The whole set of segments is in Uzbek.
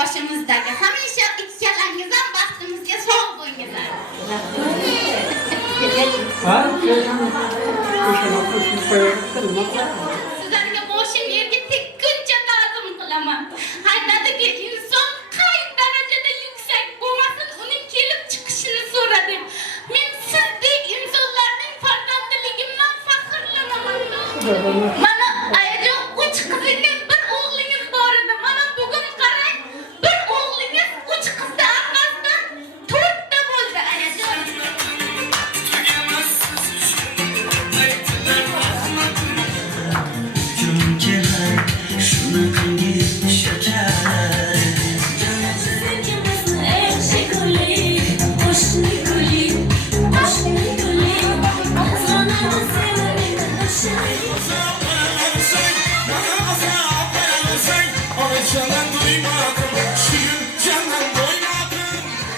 boshimizdagi. Hamisha ikkalangiz ham baxtimizga sog' bo'linglar. Sizlarga boshim yerga tekkuncha ta'zim qilaman. Haydadagi inson qay darajada yuksak bo'lmasin, uning kelib chiqishini so'radim. Men sizdek insonlarning farzandligimdan faxrlanaman. Mana ayajon 3 qizingiz, bir o'g'lingiz bor edi. Mana bugun qarang, bir o'g'lingiz 3 qizni orqasidan 4 ta bo'ldi ayajon.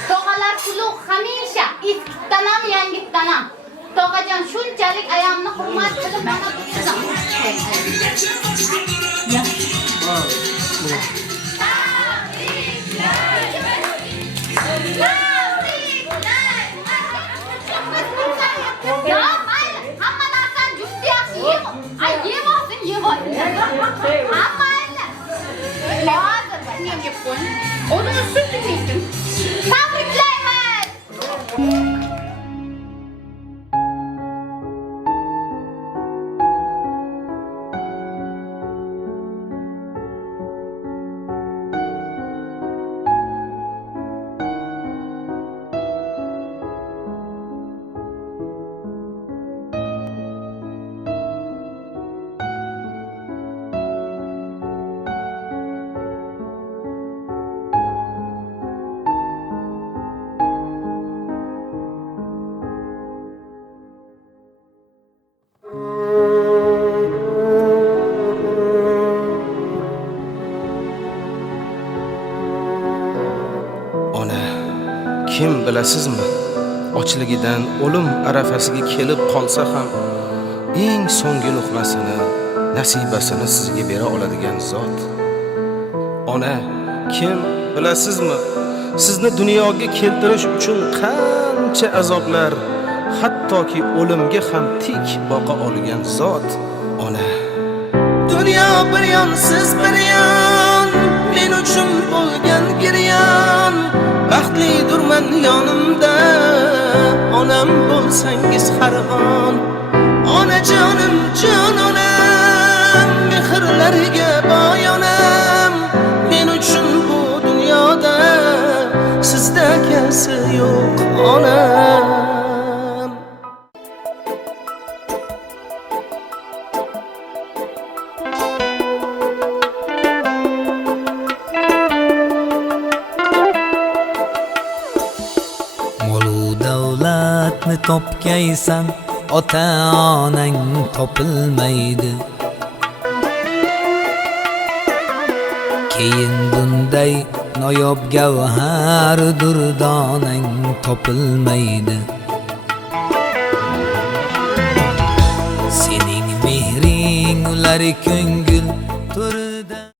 Tog'alar ulug' hamisha eskidan ham yangitdan ham. Tog'ajon shunchalik ayamni hurmat qilib mana bu qizim. Ya mayli, hamma narsani juft yaxshi yeb. Ay yemoqsin, yemoqsin. Hamma aytdi. Hozir men yeb qo'ying. O'zini sutdingizmi? Tabriklayman. Ona, kim bilasizmi? Ochligidan o'lim arafasiga kelib qolsa ham eng so'nggi luqmasini, nasibasini sizga bera oladigan zot. Ona, kim bilasizmi? Sizni dunyoga keltirish uchun qancha azoblar, hattoki o'limga ham tik boqa olgan zot. Ona, dunyo bir yon, siz bir yon, men uchun bo'lgan giryon. Baxtlidirman yonimda, onam bo'lsangiz har on. Onajonim, jon onam, mehrlariga boy onam. Men uchun bu dunyoda sizdagisi yo'q onam. Davlatni topgaysan, ota-onang topilmaydi. Keyin bunday noyob gavhar durdonang topilmaydi. Sening mehring ular ko'ngil to'rida